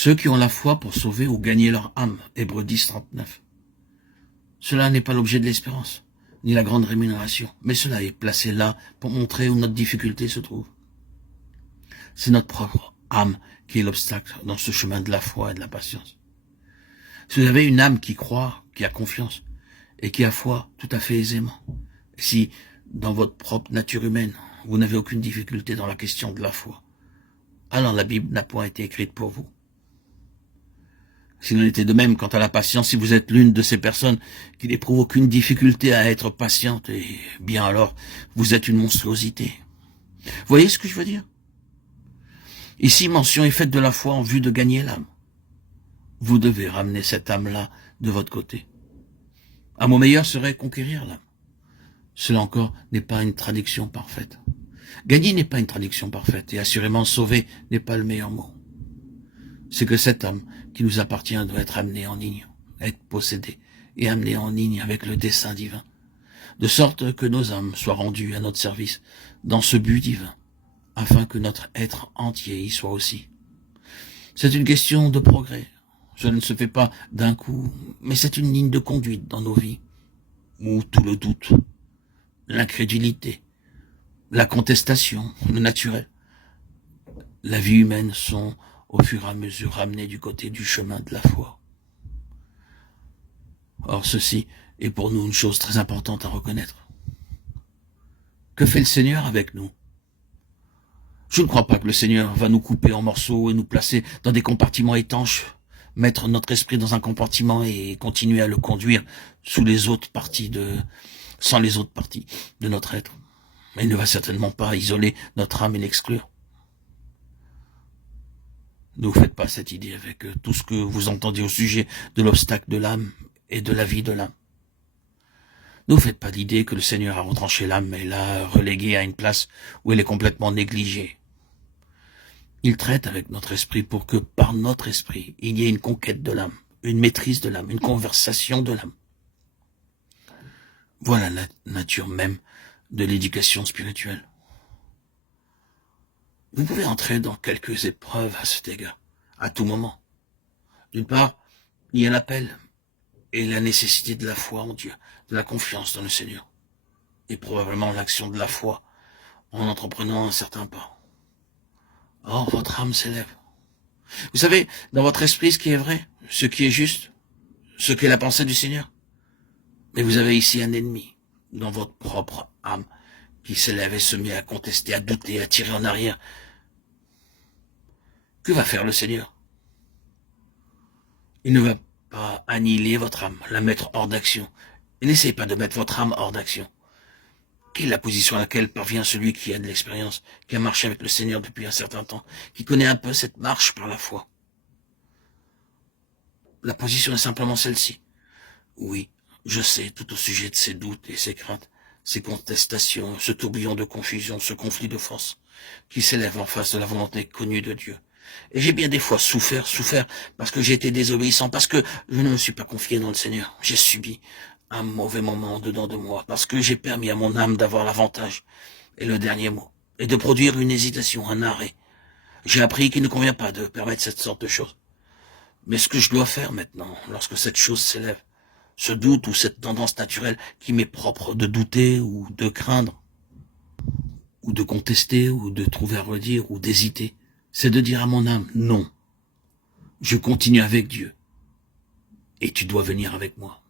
Ceux qui ont la foi pour sauver ou gagner leur âme. Hébreux 10, 39. Cela n'est pas l'objet de l'espérance, ni la grande rémunération, mais cela est placé là pour montrer où notre difficulté se trouve. C'est notre propre âme qui est l'obstacle dans ce chemin de la foi et de la patience. Si vous avez une âme qui croit, qui a confiance, et qui a foi tout à fait aisément, si dans votre propre nature humaine, vous n'avez aucune difficulté dans la question de la foi, alors la Bible n'a point été écrite pour vous. S'il en était de même quant à la patience, si vous êtes l'une de ces personnes qui n'éprouvent aucune difficulté à être patiente, eh bien alors, vous êtes une monstruosité. Vous voyez ce que je veux dire? Ici, mention est faite de la foi en vue de gagner l'âme. Vous devez ramener cette âme-là de votre côté. Un mot meilleur serait conquérir l'âme. Cela encore n'est pas une traduction parfaite. Gagner n'est pas une traduction parfaite, et assurément sauver n'est pas le meilleur mot. C'est que cette âme qui nous appartient doit être amenée en ligne, être possédée et amenée en ligne avec le dessein divin, de sorte que nos âmes soient rendues à notre service dans ce but divin, afin que notre être entier y soit aussi. C'est une question de progrès. Cela ne se fait pas d'un coup, mais c'est une ligne de conduite dans nos vies, où tout le doute, l'incrédulité, la contestation, le naturel, la vie humaine sont au fur et à mesure ramenés du côté du chemin de la foi. Or, ceci est pour nous une chose très importante à reconnaître. Que fait le Seigneur avec nous? Je ne crois pas que le Seigneur va nous couper en morceaux et nous placer dans des compartiments étanches, mettre notre esprit dans un compartiment et continuer à le conduire sans les autres parties de notre être. Mais il ne va certainement pas isoler notre âme et l'exclure. Ne vous faites pas cette idée avec tout ce que vous entendez au sujet de l'obstacle de l'âme et de la vie de l'âme. Ne vous faites pas l'idée que le Seigneur a retranché l'âme et l'a reléguée à une place où elle est complètement négligée. Il traite avec notre esprit pour que par notre esprit, il y ait une conquête de l'âme, une maîtrise de l'âme, une conversation de l'âme. Voilà la nature même de l'éducation spirituelle. Vous pouvez entrer dans quelques épreuves à cet égard, à tout moment. D'une part, il y a l'appel et la nécessité de la foi en Dieu, de la confiance dans le Seigneur, et probablement l'action de la foi en entreprenant un certain pas. Or, votre âme s'élève. Vous savez, dans votre esprit, ce qui est vrai, ce qui est juste, ce qui est la pensée du Seigneur. Mais vous avez ici un ennemi, dans votre propre âme, qui s'élève et se met à contester, à douter, à tirer en arrière. Que va faire le Seigneur? Il ne va pas annihiler votre âme, la mettre hors d'action. Et n'essayez pas de mettre votre âme hors d'action. Quelle est la position à laquelle parvient celui qui a de l'expérience, qui a marché avec le Seigneur depuis un certain temps, qui connaît un peu cette marche par la foi? La position est simplement celle-ci. Oui, je sais tout au sujet de ces doutes et ces craintes, ces contestations, ce tourbillon de confusion, ce conflit de force qui s'élève en face de la volonté connue de Dieu. Et j'ai bien des fois souffert parce que j'ai été désobéissant, parce que je ne me suis pas confié dans le Seigneur. J'ai subi un mauvais moment dedans de moi, parce que j'ai permis à mon âme d'avoir l'avantage. Et le dernier mot est de produire une hésitation, un arrêt. J'ai appris qu'il ne convient pas de permettre cette sorte de choses. Mais ce que je dois faire maintenant, lorsque cette chose s'élève, ce doute ou cette tendance naturelle qui m'est propre de douter ou de craindre, ou de contester, ou de trouver à redire, ou d'hésiter, c'est de dire à mon âme, non, je continue avec Dieu, et tu dois venir avec moi.